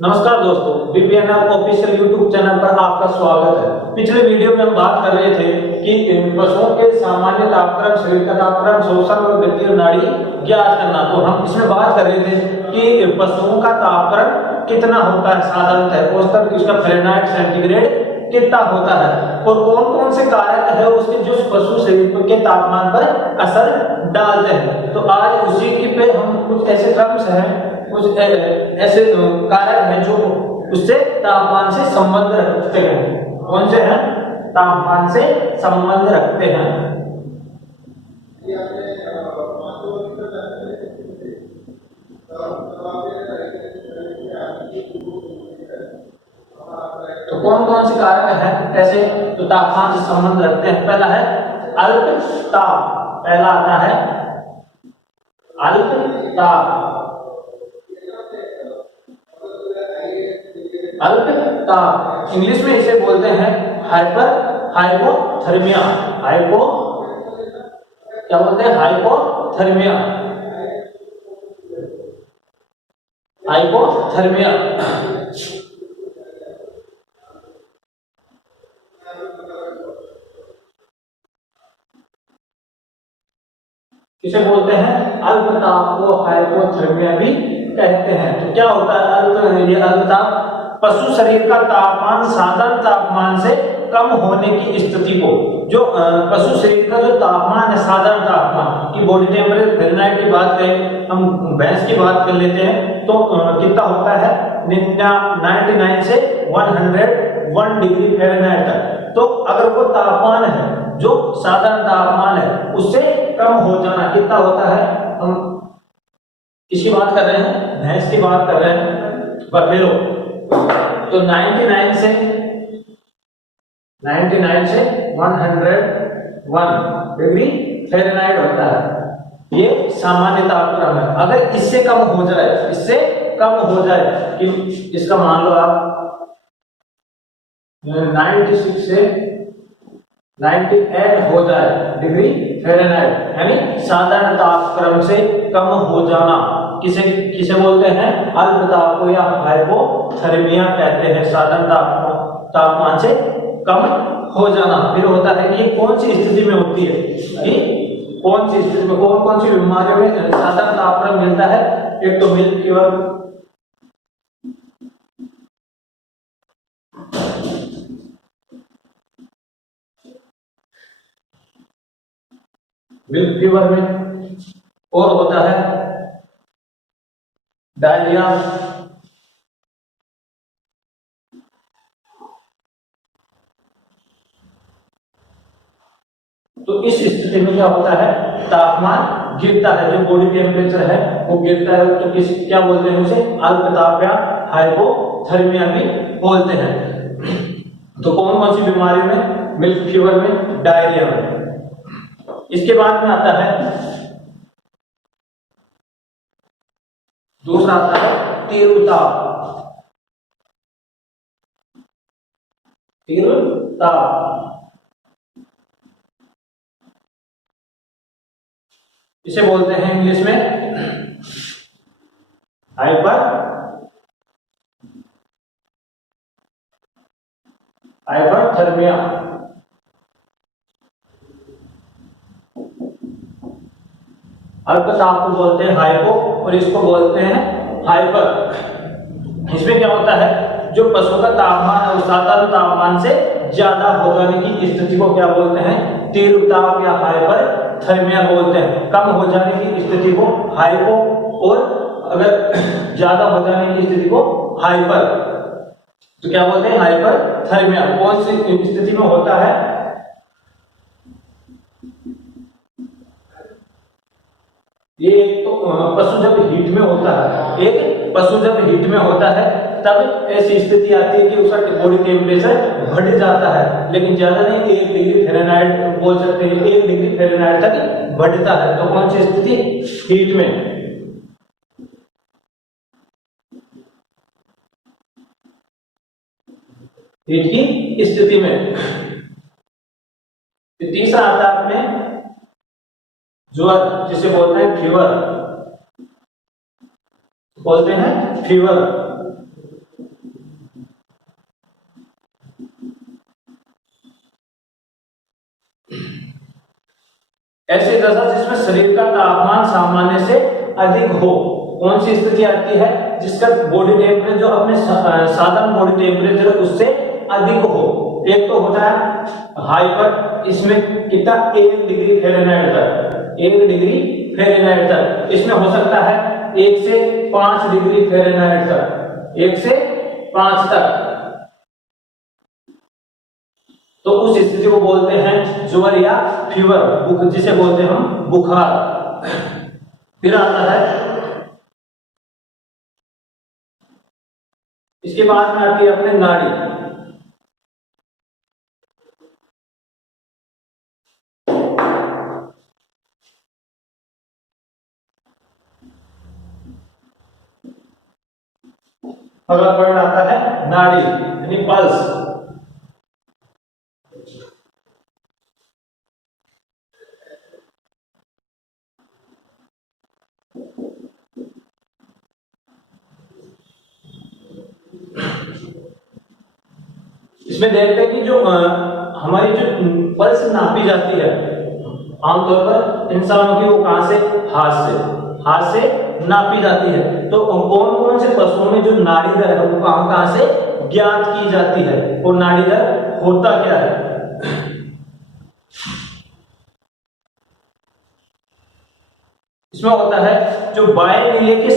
नमस्कार दोस्तों, बीपीएनएल official YouTube channel पर आपका स्वागत है। पिछले वीडियो में हम बात कर रहे थे कि पशुओं के सामान्य तापक्रम, शरीर का तापक्रम, श्वसन और गति और नाड़ी ज्ञात करना। तो हम इसमें बात कर रहे थे कि पशुओं का तापक्रम कितना होता है साधारणतः, औसतन इसका फ़ारेनहाइट सेंटीग्रेड कितना होता है और कौन कौन से कारक है उसके जो पशु शरीर के तापमान पर असर डालते हैं। तो आज उसी की पे हम कुछ ऐसे क्रम्स हैं, कुछ ऐसे कारक हैं जो उससे तापमान से संबंध रखते हैं। कौन से हैं? तापमान से संबंध रखते हैं। तो कौन कौन से कारक हैं ऐसे तो तापमान से संबंध रखते हैं? पहला है अल्प ताप। पहला आता है अल्प ताप। अल्प ताप इंग्लिश में इसे बोलते हैं हाइपोथर्मिया। क्या बोलते हैं? हाइपोथर्मिया। हाइपोथर्मिया इसे बोलते हैं अल्प ताप को हाइपोथर्मिया भी कहते हैं। तो क्या होता है ये अल्प ताप? पशु शरीर का तापमान साधारण तापमान से कम होने की स्थिति को, जो पशु शरीर का जो तापमान है साधारण तापमान की बॉडी टेम्परेचर फ़ारेनहाइट की बात करें, हम भैंस की बात कर लेते हैं तो कितना होता है? 99 से 101 डिग्री फ़ारेनहाइट तक। तो अगर वो तापमान है जो साधारण तापमान है उससे कम हो जाना कितना होता है? हम किसकी बात कर रहे हैं? भैंस की बात कर रहे हैं, बफेलो। तो 99 से 101 डिग्री फ़ारेनहाइट होता है। ये सामान्य तापक्रम है। अगर इससे कम हो जाए कि इसका मान लो आप 96 से 98 हो जाए डिग्री फ़ारेनहाइट, यानी साधारण तापक्रम से कम हो जाना, किसे बोलते हैं? अल्प ताप को या हाइपोथर्मिया कहते हैं। साधारण तापमान से कम हो जाना। फिर होता है कि ये कौन सी स्थिति में होती है? कि कौन सी स्थिति में, कौन सी बीमारियों में साधारण तापक्रम मिलता है? एक तो मिल्क फीवर, में, और होता है डायरिया, तो इस स्थिति में क्या होता है? तापमान गिरता है, जो बॉडी टेम्परेचर है वो गिरता है। तो क्या बोलते हैं उसे? अल्पताप या हाइपोथर्मिया भी बोलते हैं। तो कौन कौन सी बीमारी में? मिल्क फीवर में, डायरिया में। इसके बाद में आता है दूसरा आता है तीव्र ताप। इसे बोलते हैं इंग्लिश में हाइपरथर्मिया। अल्प ताप को बोलते हैं हाइपो और इसको बोलते हैं हाइपर। इसमें क्या होता है? जो पशु का तापमान है वो साधारण तापमान से ज्यादा हो जाने की स्थिति को क्या बोलते हैं? तीव्र ताप या हाइपरथर्मिया बोलते हैं। कम हो जाने की स्थिति को हाइपो और अगर ज्यादा हो जाने की स्थिति को हाइपर। तो क्या बोलते हैं? हाइपरथर्मिया। कौन सी स्थिति में होता है? ये एक तो पशु जब हीट में होता है, तब ऐसी स्थिति आती है कि उसका बॉडी टेम्परेचर बढ़ जाता है, लेकिन ज्यादा नहीं, 1 डिग्री फ़ारेनहाइट बोल सकते हैं, 1 डिग्री फ़ारेनहाइट तक बढ़ता है। तो कौन सी स्थिति? हीट में। हीट की स्थिति में। तीसरा आता है अपने ज्वर, जिसे बोलते हैं फीवर। ऐसी दशा जिसमें शरीर का तापमान सामान्य से अधिक हो। कौन सी स्थिति आती है? जिसका बॉडी टेम्परेचर जो अपने साधारण बॉडी टेम्परेचर उससे अधिक हो। एक तो होता है हाइपर, इसमें कितना 1 डिग्री फ़ारेनहाइट तक, 1 डिग्री फ़ारेनहाइट तक। इसमें हो सकता है 1 से 5 डिग्री फ़ारेनहाइट तक, 1 से 5 तक। तो उस स्थिति को बोलते हैं ज्वर या फीवर, जिसे बोलते हैं हम बुखार। फिर आता है, इसके बाद में आती है अपने नाड़ी। अगला पॉइंट आता है नाड़ी यानी पल्स। इसमें देखते हैं कि जो हमारी जो पल्स नापी जाती है आमतौर पर इंसानों की, वो कहां से? हाथ से नापी जाती है। तो कौन कौन से पशुओं में जो नाड़ी दर है वो कहां से ज्ञात की जाती है, और नाड़ी दर होता क्या है? इसमें होता है जो बाएं नीले के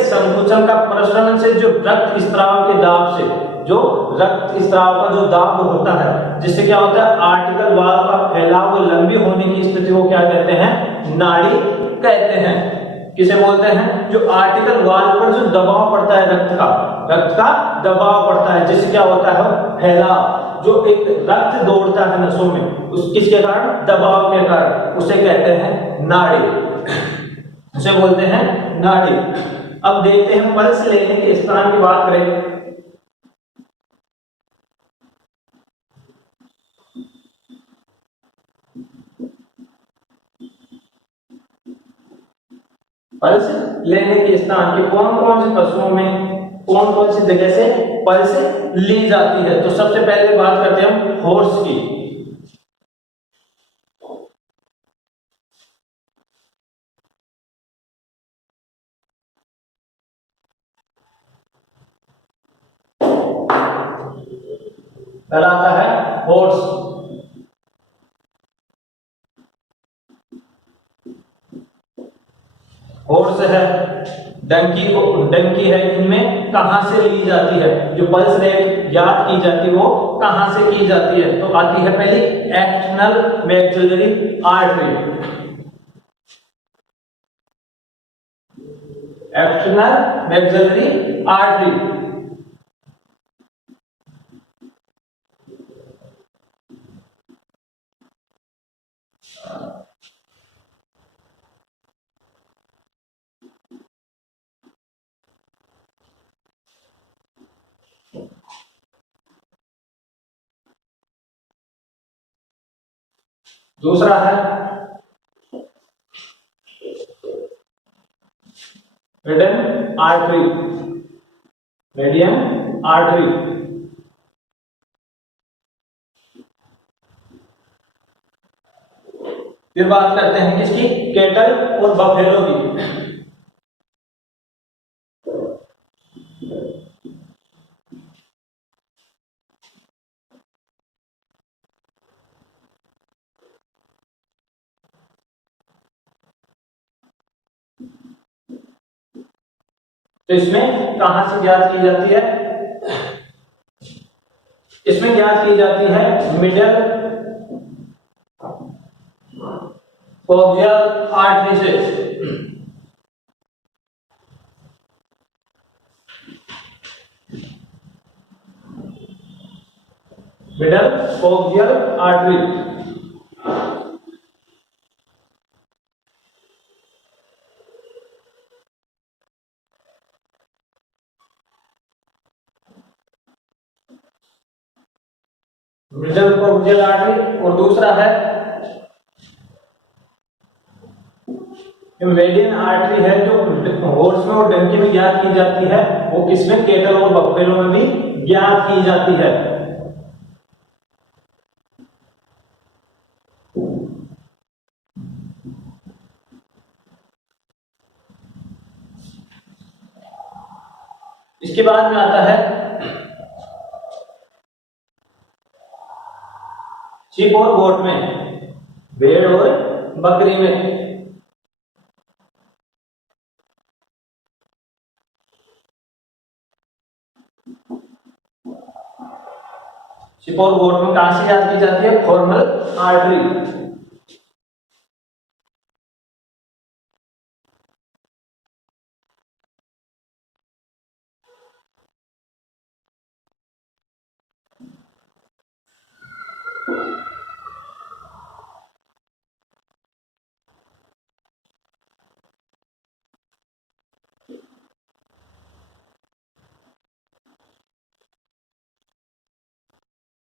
संकुचन का प्रसरण से जो रक्त स्त्राव के दाब से, जो रक्त स्त्राव का जो दाब होता है, जिससे क्या होता है? आर्टिकल वाल का फैलाव लंबी होने की स्थिति को क्या कहते हैं? नाड़ी कहते हैं। किसे बोलते हैं? जो आर्टिकल वाल पर जो दबाव पड़ता है, रक्त का दबाव पड़ता है, जिससे क्या होता है? फैलाव, जो एक रक्त दौड़ता है नसों में, उस किसके कारण? दबाव के कारण, उसे कहते हैं नाड़ी, उसे बोलते हैं नाड़ी। अब देखते हैं पल्स लेने के स्थान की बात करें। पल्स लेने के स्थान के कौन कौन से पशुओं में, कौन कौन सी जगह से पल्स ली जाती है? तो सबसे पहले बात करते हैं हम हॉर्स की। पहला आता है हॉर्स। हॉर्स है, डंकी है, इनमें कहां से ली जाती है? जो पल्स रेट ज्ञात की जाती है वो कहां से की जाती है? तो आती है पहली external maxillary artery. External maxillary artery. दूसरा है रेडियन आर्टरी। Radian artery. फिर बात करते हैं किसकी? कैटल और बफेलो की। तो इसमें कहां से ज्ञात की जाती है? इसमें ज्ञात की जाती है मिडल कोक्सियल आर्टरी से। Middle coccygeal artery. Middle coccygeal artery. और दूसरा है मेडियन आर्टरी है, जो हॉर्स में और डंकी में ज्ञात की जाती है, वो किसमें? कैटल और बफेलो में भी ज्ञात की जाती है। इसके बाद में आता है शीप और गोट में, भेड़ और बकरी में। शीप और गोट में कहां से याद की जाती है? Formal artery.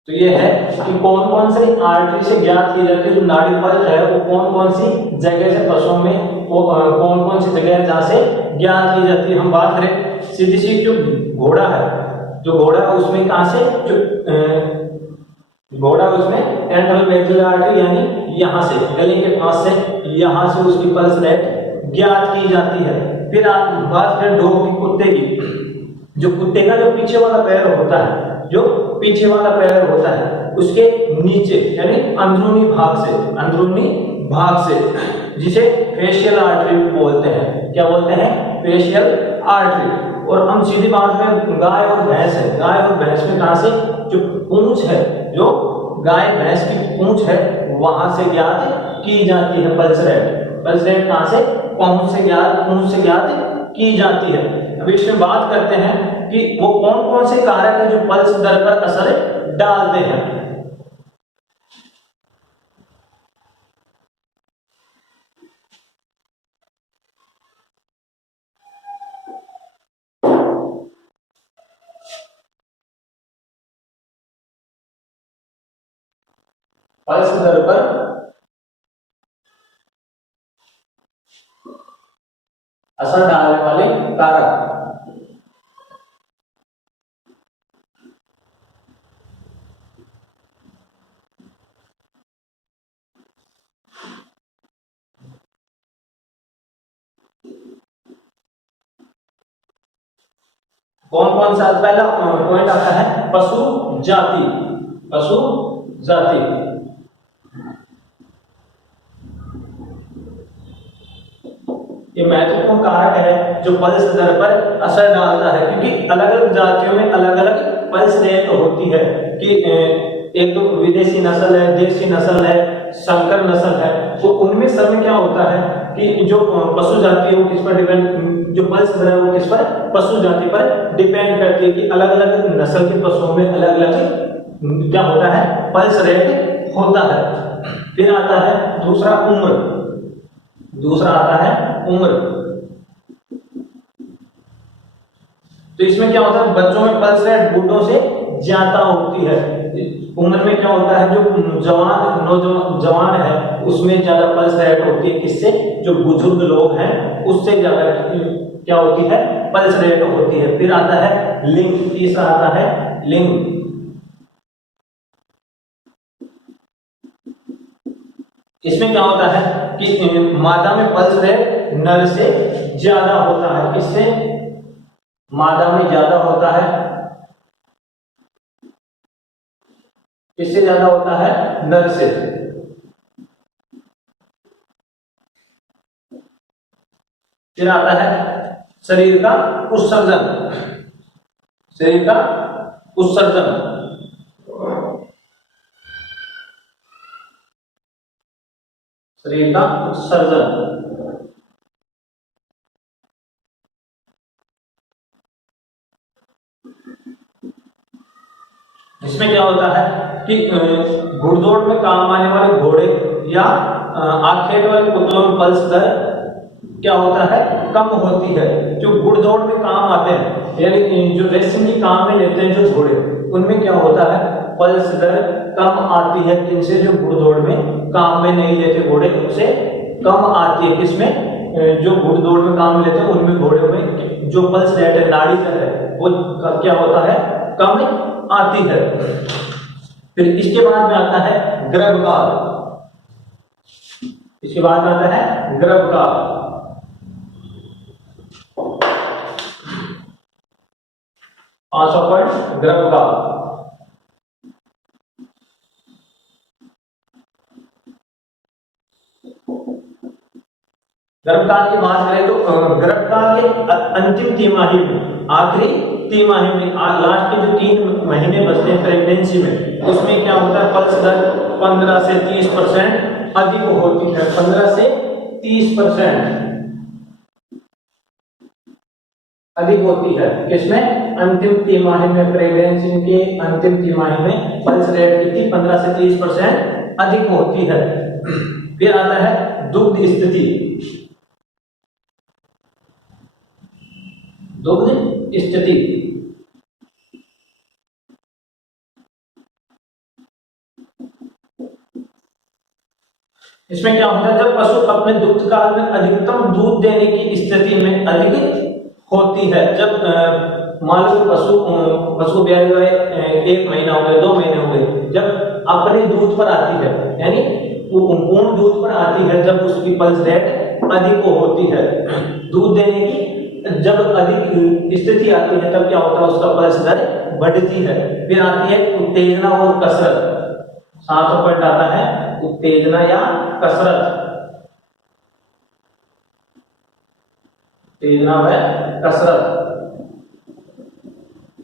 तो ये है कि कौन कौन से आर्टरी से ज्ञात की जाती है, जो नाड़ी फलक है वो कौन कौन सी जगह से पशुओं में, वो कौन कौन सी जगह है जहां से ज्ञात की जाती है। हम बात करें सीधी सी, जो घोड़ा है, जो घोड़ा है उसमें कहां से, जो घोड़ा उसमें एंट्रल मेडुलर आर्टरी यानी यहां से गले के पास से, यहां से उसकी पल्स रेट ज्ञात की जाती है। फिर आप बात करें डॉग की, कुत्ते की, जो कुत्ते का जो पीछे वाला पैर होता है, जो पीछे वाला पैर होता है उसके नीचे यानी अंदरूनी भाग से, अंदरूनी भाग से, जिसे फेशियल आर्टरी बोलते हैं। क्या बोलते हैं? Facial artery. और हम सीधी बात में गाय और भैंस है, गाय और भैंस में कहां से, जो पूंछ है, जो गाय भैंस की पूंछ है वहां से ज्ञात की जाती है पल्स रेट। पल्स रेट कहां से? पूंछ से ज्ञात, पूंछ से ज्ञात की जाती है। अभी इसमें बात करते हैं कि वो कौन कौन से कारक है जो पल्स दर पर असर डालते हैं। पल्स दर पर असर डालने वाले कारक। कौन कौन सा? पहला पॉइंट आता है पशु जाति। पशु जाति, ये महत्वपूर्ण कारक है जो पल्स दर पर असर डालता है, क्योंकि अलग अलग जातियों में अलग अलग पल्स रेट होती है। कि एक तो विदेशी नस्ल है, देसी नस्ल है, संकर नस्ल है, तो उनमें सब में क्या होता है कि जो पशु जाति है वो किस पर डिपेंड, जो पल्स दर है वो किस पर, पशु जाति पर डिपेंड करती है। कि अलग अलग नस्ल के पशुओं में अलग अलग क्या होता है, पल्स रेट होता है। फिर आता है दूसरा उम्र, दूसरा आता है उम्र। तो इसमें क्या होता है, बच्चों में पल्स रेट बूढ़ों से ज्यादा होती है। उम्र में क्या होता है, जो जवान नौजवान जवान है उसमें ज्यादा पल्स रेट होती है। किससे? जो बुजुर्ग लोग हैं उससे ज्यादा क्या होती है, पल्स रेट होती है। फिर आता है लिंग, तीसरा आता है लिंग। इसमें क्या होता है कि मादा में पल्स रेट नर से ज्यादा होता है। किससे? मादा में ज्यादा होता है। किससे ज्यादा होता है? नर से। फिर आता है शरीर का उत्सर्जन, शरीर का उत्सर्जन। शरीर का उत्सर्जन, इसमें क्या होता है कि घुड़दौड़ में काम आने वाले घोड़े या आखेट वाले कुत्तों में पल्स दर क्या होता है, कम होती है। जो घुड़दौड़ में काम आते हैं यानी जो रेसिंग की काम में लेते हैं जो घोड़े, उनमें क्या होता है, पल्स दर कम आती है। किनसे? जो घुड़दौड़ में काम में नहीं लेते घोड़े, उनसे कम आती है। किसमें? जो घुड़दौड़ में काम में लेते हैं उनमें, घोड़े में जो पल्स रेट है, नाड़ी दर है, वो क्या होता है, कम आती है। फिर इसके बाद में आता है गर्भकाल। इसके बाद आता है गर्भकाल। 500 पॉइंट गर्भकाल। गर्भकाल की बात करें तो गर्भकाल के अंतिम तिमाही में, आखिरी तिमाही में, लास्ट के जो 3 महीने बचते हैं प्रेगनेंसी में, उसमें क्या होता है, पल्स दर 15 से 30% अधिक होती है। 15 से 30% अधिक होती है। किसमें? अंतिम तिमाही में, प्रेगनेंसी के अंतिम तिमाही में पल्स रेट कितनी? 15 से 30% अधिक होती है। फिर आता है दुग्ध स्थिति। दुग्ध स्थिति इसमें क्या होता है, जब पशु अपने दुग्ध काल में अधिकतम दूध देने की स्थिति में अधिक होती है। जब मान लो पशु ब्याह हुए 1 महीना हो गया, 2 महीने हो गए, जब अपने दूध पर आती है, यानी वो पूर्ण दूध पर आती है, जब उसकी पल्स रेट अधिक होती है, दूध देने की जब अधिक स्थिति आती है, तब क्या होता है, उसका पल्स दर बढ़ती है। फिर आती है उत्तेजना और कसरत। 7 पॉइंट आता है उत्तेजना या कसरत। उत्तेजना व कसरत,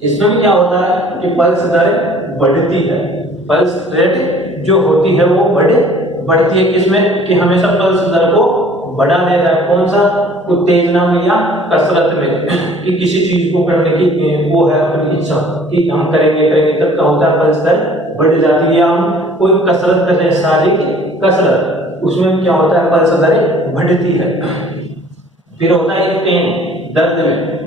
इसमें भी क्या होता है कि पल्स दर बढ़ती है। पल्स रेट जो होती है वो बढ़ती है। किसमें? कि हमेशा पल्स दर को बढ़ा देता है। कौन सा? उत्तेजना में या कसरत में, कि किसी चीज को करने की वो है अपनी इच्छा कि हम करेंगे, तब क्या होता है, पल्स दर बढ़ जाती है। या हम कोई कसरत कर रहे हैं, शारीरिक कसरत, उसमें क्या होता है, पल्स दर बढ़ती है। फिर होता है पेन, दर्द में।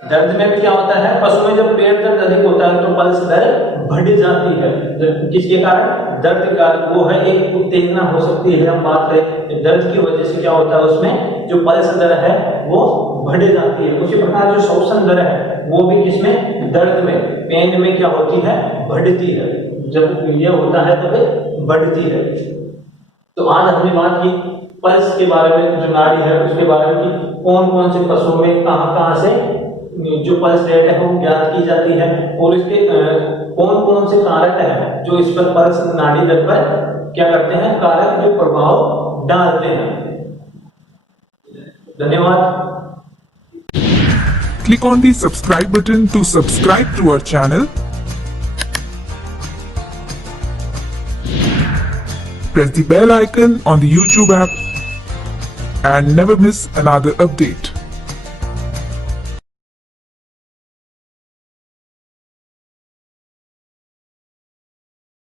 दर्द में भी क्या होता है, पशु में जब पेट दर्द अधिक होता है तो पल्स दर बढ़ जाती है। किसके कारण? दर्द का, वो है एक उत्तेजना हो सकती है। हम बात करें दर्द की वजह से क्या होता है, उसमें जो पल्स दर है वो बढ़ जाती है। उसी प्रकार जो श्वसन दर है वो भी किसमें? दर्द में, पेन में क्या होती है, बढ़ती है। जब ये होता है तब बढ़ती है। तो आज हमने बात की पल्स के बारे में, जो नाड़ी है उसके बारे में, कि कौन कौन से पशुओं में कहां से जो पल्स रेट है वो ज्ञात की जाती है, और इसके कौन कौन से कारक है जो इस पर पल्स नाड़ी दर पर क्या करते हैं, कारक जो प्रभाव डालते हैं। धन्यवाद। Click on the subscribe button to subscribe to our channel. Press the bell icon on the YouTube app and never miss another update.